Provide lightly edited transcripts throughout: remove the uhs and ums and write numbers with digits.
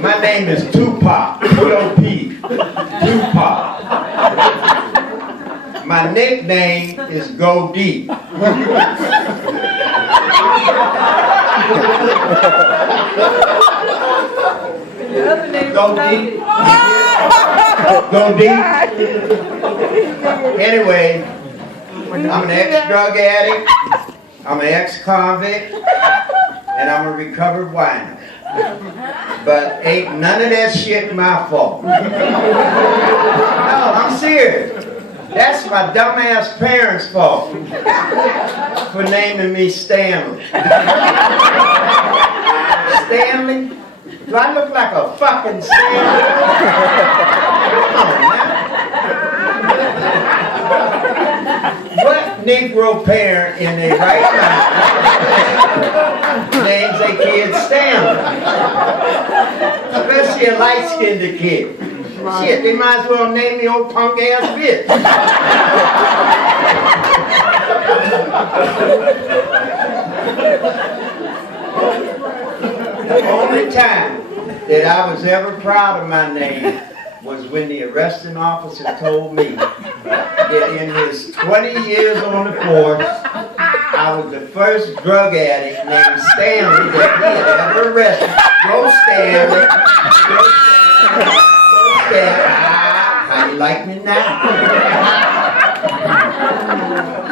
My name is Tupac, T-O-P, Tupac. My nickname is Go Deep. Go Deep. Go Deep. Anyway, I'm an ex-drug addict, I'm an ex-convict, and I'm a recovered whiner. But ain't none of that shit my fault. No, I'm serious. That's my dumbass parents' fault for naming me Stanley. Stanley? Do I look like a fucking Stanley? Come on now. What Negro parent in their right mind names their kid Stanley? Especially a light-skinned kid. Shit, they might as well name me old punk-ass bitch. The only time that I was ever proud of my name was when the arresting officer told me that in his 20 years on the force, I was the first drug addict named Stanley that he had ever arrested. Go Stanley. Go Stanley. How you like me now?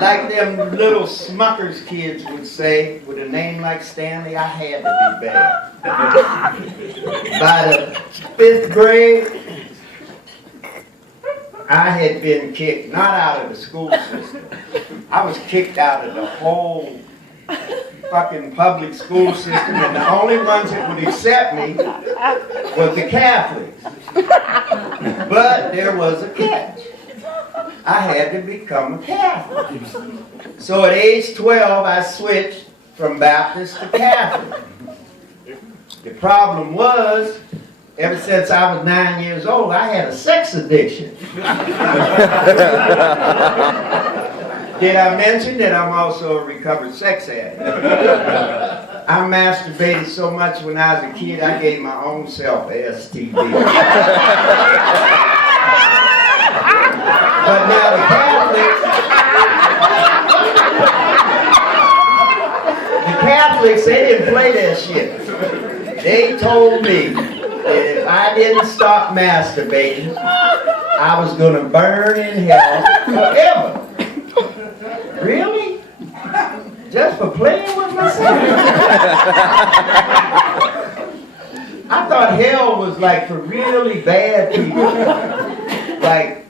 Like them little Smuckers kids would say, with a name like Stanley, I had to be bad. By the 5th grade, I had been kicked, not out of the school system. I was kicked out of the whole fucking public school system, and the only ones that would accept me was the Catholics. But there was a catch. I had to become a Catholic. So at age 12, I switched from Baptist to Catholic. The problem was, ever since I was 9 years old, I had a sex addiction. Did I mention that I'm also a recovered sex addict? I masturbated so much when I was a kid, I gave my own self a STD. But now the Catholics, they didn't play that shit. They told me that if I didn't stop masturbating, I was going to burn in hell forever. Really? Just for playing with myself? I thought hell was like for really bad people. Like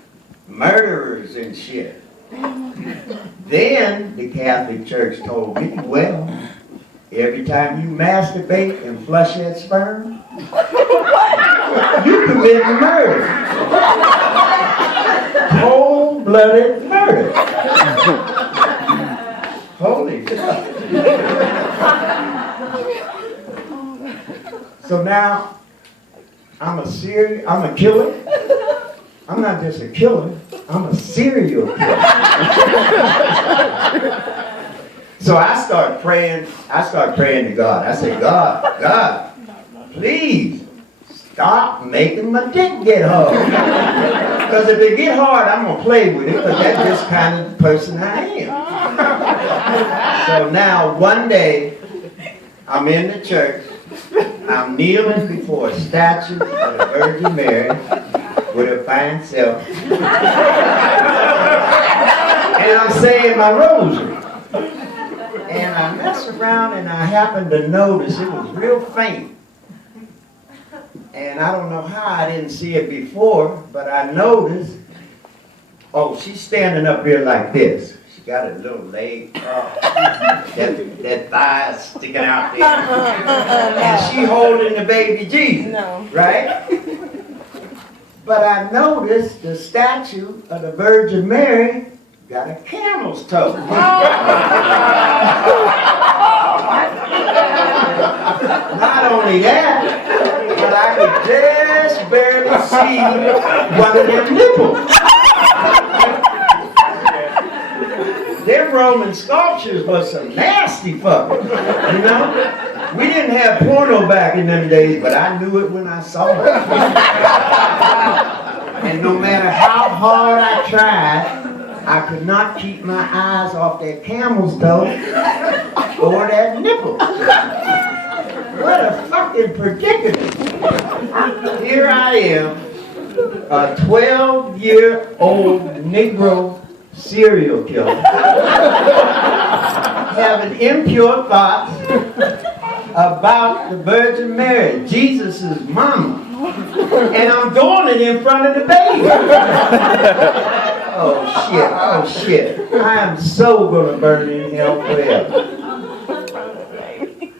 murderers and shit. Then the Catholic Church told me, well, every time you masturbate and flush that sperm, you commit murder. Cold-blooded murder. Holy shit. So now, I'm a killer. I'm not just a killer, I'm a serial killer. So I start praying to God. I say, God, please stop making my dick get hard. Because if it get hard, I'm going to play with it, because that's just kind of the person I am. So now, one day, I'm in the church, I'm kneeling before a statue of the Virgin Mary with her fine self. And I'm saying my rosary. And I mess around and I happen to notice it was real faint. And I don't know how I didn't see it before, but I noticed, oh, she's standing up here like this. She got a little leg, that thigh sticking out there. And she holding the baby Jesus, right? But I noticed the statue of the Virgin Mary got a camel's toe. Not only that, but I could just barely see one of them nipples. Them Roman sculptures was some nasty fuckers, you know? We didn't have porno back in them days, but I knew it when I saw it. And no matter how hard I tried, I could not keep my eyes off that camel's toe or that nipple. What a fucking predicament. Here I am, a 12-year-old Negro serial killer, having impure thoughts about the Virgin Mary, Jesus' mama, and I'm doing it in front of the baby. Oh shit, I am so gonna burn in hell forever.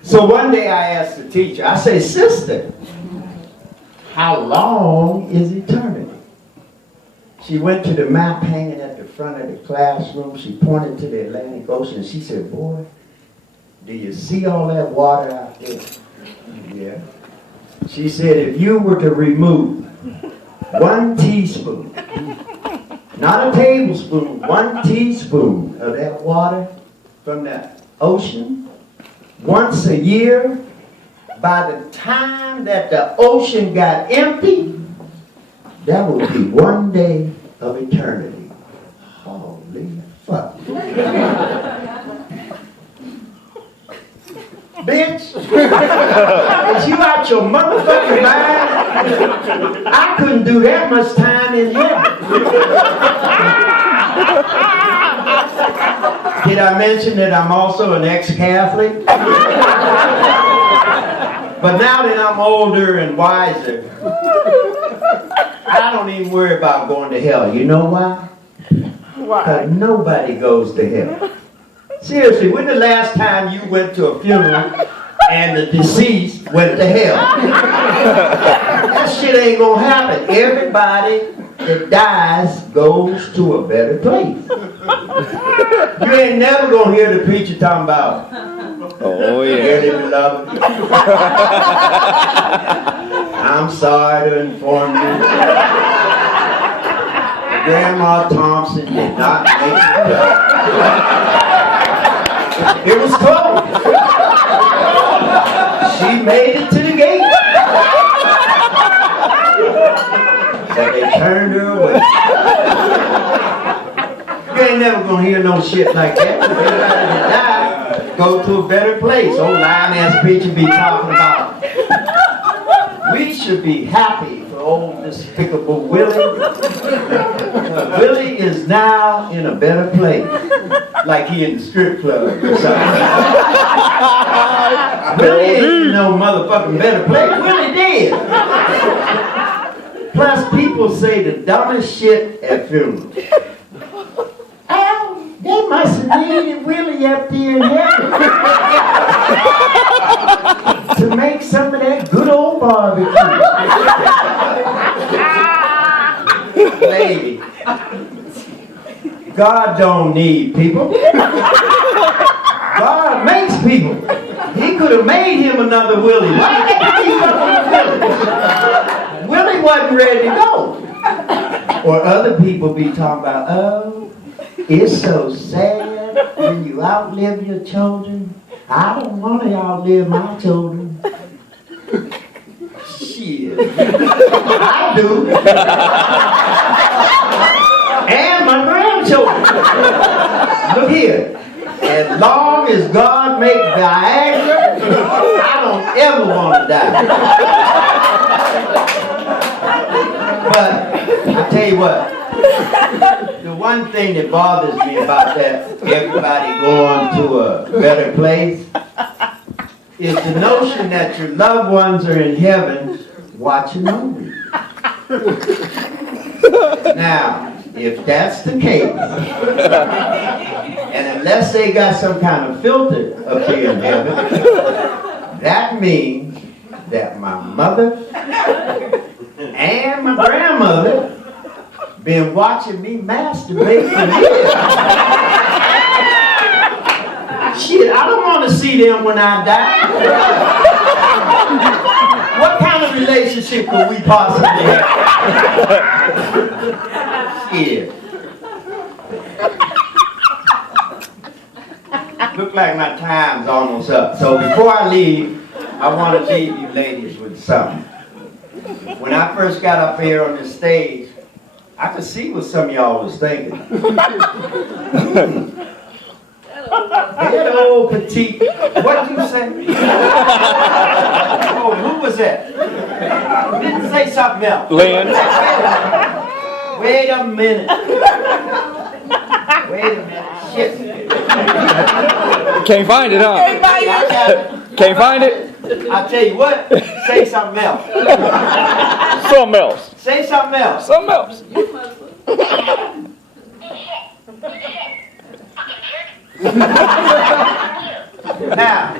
So one day I asked the teacher, I say, sister, how long is eternity? She went to the map hanging at the front of the classroom. She pointed to the Atlantic Ocean and she said, boy, do you see all that water out there? Yeah. She said, if you were to remove 1 teaspoon, not a tablespoon, 1 teaspoon of that water from the ocean once a year, by the time that the ocean got empty, that would be 1 day of eternity. Holy fuck. Bitch, is you out your motherfucking mind? I couldn't do that much time in heaven. Did I mention that I'm also an ex-Catholic? But now that I'm older and wiser, I don't even worry about going to hell. You know why? Why? Because nobody goes to hell. Seriously, when the last time you went to a funeral and the deceased went to hell? That shit ain't gonna happen. Everybody that dies goes to a better place. You ain't never gonna hear the preacher talking about, Oh, yeah. dearly beloved, I'm sorry to inform you, Grandma Thompson did not make it up. It was close. She made it to the gate. But they turned her away. You ain't never gonna hear no shit like that. Everybody that died go to a better place. Old lying-ass preacher be talking about, we should be happy for old despicable Willie. Willie is now in a better place. Like he in the strip club or something. Willie ain't in no motherfucking better place. Willie dead. Plus people say the dumbest shit at funerals. Oh, they must have needed Willie up there in heaven to make some of that good old barbecue. Lady, God don't need people. God makes people. He could have made him another Willie. Why did he fucking Willie? Willie wasn't ready to go. Or other people be talking about, oh, it's so sad when you outlive your children. I don't want to outlive my children. Shit. I do. And my grandchildren. Look here. As long as God makes Viagra, I don't ever want to die. But I tell you what, the one thing that bothers me about that, everybody going to a better place, is the notion that your loved ones are in heaven watching over you. Now, if that's the case, and unless they got some kind of filter up here in heaven, that means that my mother and my grandmother been watching me masturbate for years. Shit, I don't want to see them when I die. What kind of relationship could we possibly have? Shit. Look like my time's almost up. So before I leave, I want to leave you ladies with something. When I first got up here on this stage, I could see what some of y'all was thinking. That old petite, what you say? Oh, who was that? Didn't say something else. Lynn. Wait a minute. Wait a minute. Shit. Can't find it, huh? Can't find it? I'll tell you what, say something else. Something else. Say something else. Something else. Now,